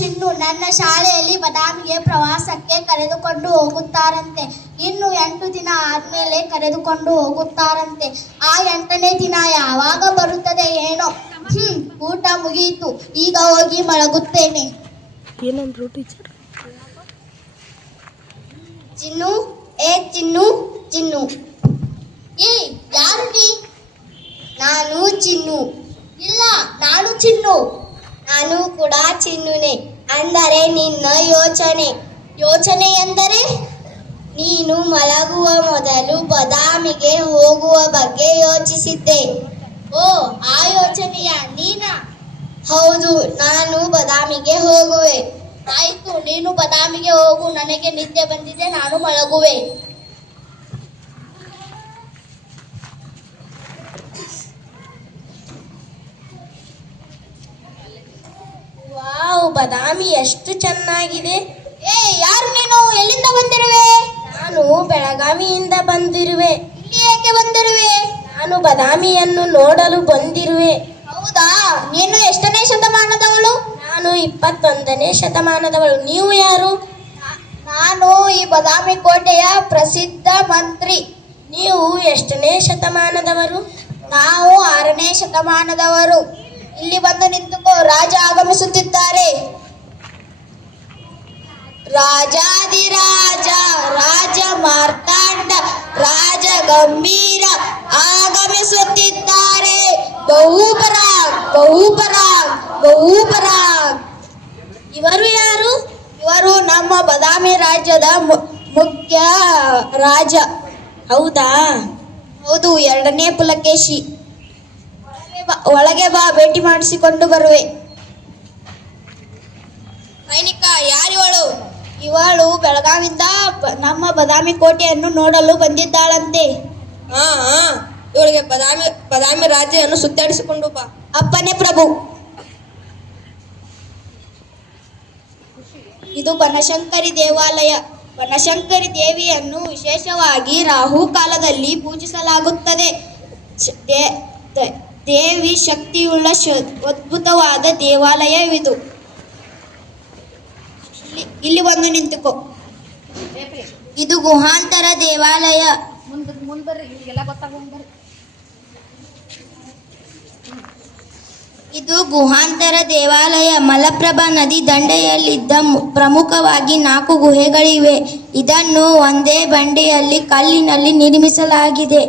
ಚಿನ್ನು. ನನ್ನ ಶಾಲೆಯಲ್ಲಿ ಬಾದಾಮಿಗೆ ಪ್ರವಾಸಕ್ಕೆ ಕರೆದುಕೊಂಡು ಹೋಗುತ್ತಾರಂತೆ. ಇನ್ನು 8 ದಿನ ಆದ್ಮೇಲೆ ಕರೆದುಕೊಂಡು ಹೋಗುತ್ತಾರಂತೆ. ಆ 8ನೇ ದಿನ ಯಾವಾಗ ಬರುತ್ತದೆ ಏನೋ. ಊಟ ಮುಗಿಯಿತು, ಈಗ ಹೋಗಿ ಮಲಗುತ್ತೇನೆ. ಏನಂದ್ರು ಟೀಚರ್? ಚಿನ್ನು, ಏ ಚಿನ್ನು, ಚಿನ್ನು. ಏ ಯಾರು ನೀ? ನಾನು ಚಿನ್ನು. ಇಲ್ಲ, ನಾನು ಚಿನ್ನು. ನಾನು ಕೂಡ ಚಿನ್ನುನೆ. ಅಂದರೆ ನಿನ್ನ ಯೋಚನೆ ಎಂದರೆ ನೀನು ಮಲಗುವ ಮೊದಲು ಬಾದಾಮಿಗೆ ಹೋಗುವ ಬಗ್ಗೆ ಯೋಚಿಸಿದ್ದೆ. ಓ, ಆ ಯೋಚನೆಯ ನೀನಾ? ಹೌದು, ನಾನು ಬಾದಾಮಿಗೆ ಹೋಗುವೆ. ಆಯ್ತು, ನೀನು ಬಾದಾಮಿಗೆ ಹೋಗು. ನನಗೆ ನಿದ್ದೆ ಬಂದಿದೆ, ನಾನು ಮಲಗುವೆ. ವಾವ್, ಬಾದಾಮಿ ಎಷ್ಟು ಚೆನ್ನಾಗಿದೆ. ಏ ಯಾರು ನೀನು? ಎಲ್ಲಿಂದ ಬಂದಿರುವೆ? ನಾನು ಬೆಳಗಾವಿಯಿಂದ ಬಂದಿರುವೆ. ಇಲ್ಲಿ ಏಕೆ ಬಂದಿರುವೆ? ನಾನು ಬಾದಾಮಿಯನ್ನು ನೋಡಲು ಬಂದಿರುವೆ. ಹೌದಾ? ನೀನು ಎಷ್ಟನೇ ಶತಮಾನದವಳು? ನಾನು 21ನೇ ಶತಮಾನದವಳು. ನೀವು ಯಾರು? ನಾನು ಈ ಬಾದಾಮಿ ಕೋಟೆಯ ಪ್ರಸಿದ್ಧ ಮಂತ್ರಿ. ನೀವು ಎಷ್ಟನೇ ಶತಮಾನದವರು? ನಾವು 6ನೇ ಶತಮಾನದವರು. ಇಲ್ಲಿ ಬಂದು ನಿಂತುಕೋ, ರಾಜ ಆಗಮಿಸುತ್ತಿದ್ದಾರೆ. ರಾಜಾದಿರಾಜ, ರಾಜ ಮಾರ್ತಾಂಡ, ರಾಜ ಗಂಭೀರ ಆಗಮಿಸುತ್ತಿದ್ದಾರೆ. ಬಹುಪರಾಗ್, ಬಹುಪರಾಗ್, ಬಹುಪರಾಗ್. ಇವರು ಯಾರು? ಇವರು ನಮ್ಮ ಬಾದಾಮಿ ರಾಜ್ಯದ ಮುಖ್ಯ ರಾಜ. ಹೌದಾ? ಹೌದು, 2ನೇ ಪುಲಕೇಶಿ. ಒಳಗೆ ಬಾ, ಭೇಟಿ ಮಾಡಿಸಿಕೊಂಡು ಬರುವೆ. ಸೈನಿಕ, ಯಾರಿವಳು? ಇವಳು ಬೆಳಗಾವಿಂದ ನಮ್ಮ ಬಾದಾಮಿ ಕೋಟೆಯನ್ನು ನೋಡಲು ಬಂದಿದ್ದಾಳಂತೆ. ಇವಳಿಗೆ ಬಾದಾಮಿ ರಾಜ್ಯವನ್ನು ಸುತ್ತಾಡಿಸಿಕೊಂಡು ಬಾ. ಅಪ್ಪನೇ ಪ್ರಭು. ಇದು ಬನಶಂಕರಿ ದೇವಾಲಯ. ಬನಶಂಕರಿ ದೇವಿಯನ್ನು ವಿಶೇಷವಾಗಿ ರಾಹುಕಾಲದಲ್ಲಿ ಪೂಜಿಸಲಾಗುತ್ತದೆ. ದೇವಿ ಶಕ್ತಿಯುಳ್ಳ ಅದ್ಭುತವಾದ ದೇವಾಲಯವಿದು. ಇಲ್ಲಿ ಬಂದು ನಿಂತುಕೋ. ಇದು ಗುಹಾಂತರ ದೇವಾಲಯ. ಇದು ಗುಹಾಂತರ ದೇವಾಲಯ. ಮಲಪ್ರಭಾ ನದಿ ದಂಡೆಯಲ್ಲಿದ್ದ ಪ್ರಮುಖವಾಗಿ 4 ಗುಹೆಗಳಿವೆ. ಇದನ್ನು ಒಂದೇ ಬಂಡೆಯಲ್ಲಿ ಕಲ್ಲಿನಲ್ಲಿ ನಿರ್ಮಿಸಲಾಗಿದೆ.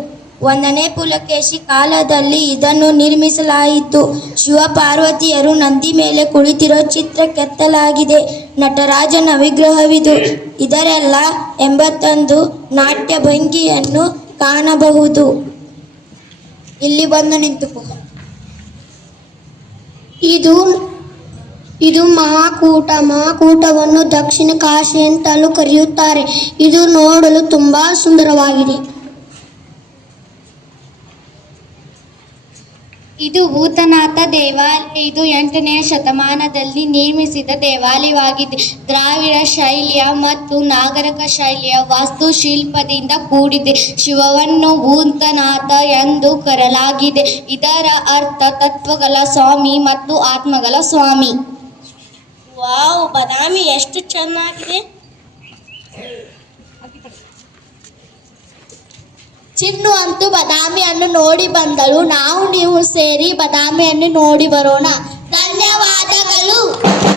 1ನೇ ಪುಲಕೇಶಿ ಕಾಲದಲ್ಲಿ ಇದನ್ನು ನಿರ್ಮಿಸಲಾಯಿತು. ಶಿವಪಾರ್ವತಿಯರು ನಂದಿ ಮೇಲೆ ಕುಳಿತಿರೋ ಚಿತ್ರ ಕೆತ್ತಲಾಗಿದೆ. ನಟರಾಜನ ವಿಗ್ರಹವಿದು. ಇದರೆಲ್ಲ 81 ನಾಟ್ಯ ಭಂಗಿಯನ್ನು ಕಾಣಬಹುದು. ಇಲ್ಲಿ ಬಂದು ನಿಂತುಕೋ. ಇದು ಮಹಾಕೂಟವನ್ನು ದಕ್ಷಿಣ ಕಾಶಿ ಅಂತಲೂ ಕರೆಯುತ್ತಾರೆ. ಇದು ನೋಡಲು ತುಂಬಾ ಸುಂದರವಾಗಿದೆ. ಇದು ಭೂತನಾಥ ದೇವಾಲಯ. ಇದು 8ನೇ ಶತಮಾನದಲ್ಲಿ ನಿರ್ಮಿಸಿದ ದೇವಾಲಯವಾಗಿದೆ. ದ್ರಾವಿಡ ಶೈಲಿಯ ಮತ್ತು ನಾಗರಿಕ ಶೈಲಿಯ ವಾಸ್ತುಶಿಲ್ಪದಿಂದ ಕೂಡಿದೆ. ಶಿವವನ್ನು ಭೂತನಾಥ ಎಂದು ಕರೆಯಲಾಗಿದೆ. ಇದರ ಅರ್ಥ ತತ್ವಗಳ ಸ್ವಾಮಿ ಮತ್ತು ಆತ್ಮಗಳ ಸ್ವಾಮಿ. ವಾವ್, ಬಾದಾಮಿ ಎಷ್ಟು ಚೆನ್ನಾಗಿದೆ. ಚಿನ್ನು ಅಂತೂ ಬಾದಾಮಿಯನ್ನು ನೋಡಿ ಬಂದಳು. ನಾವು ನೀವು ಸೇರಿ ಬಾದಾಮಿಯನ್ನು ನೋಡಿ ಬರೋಣ.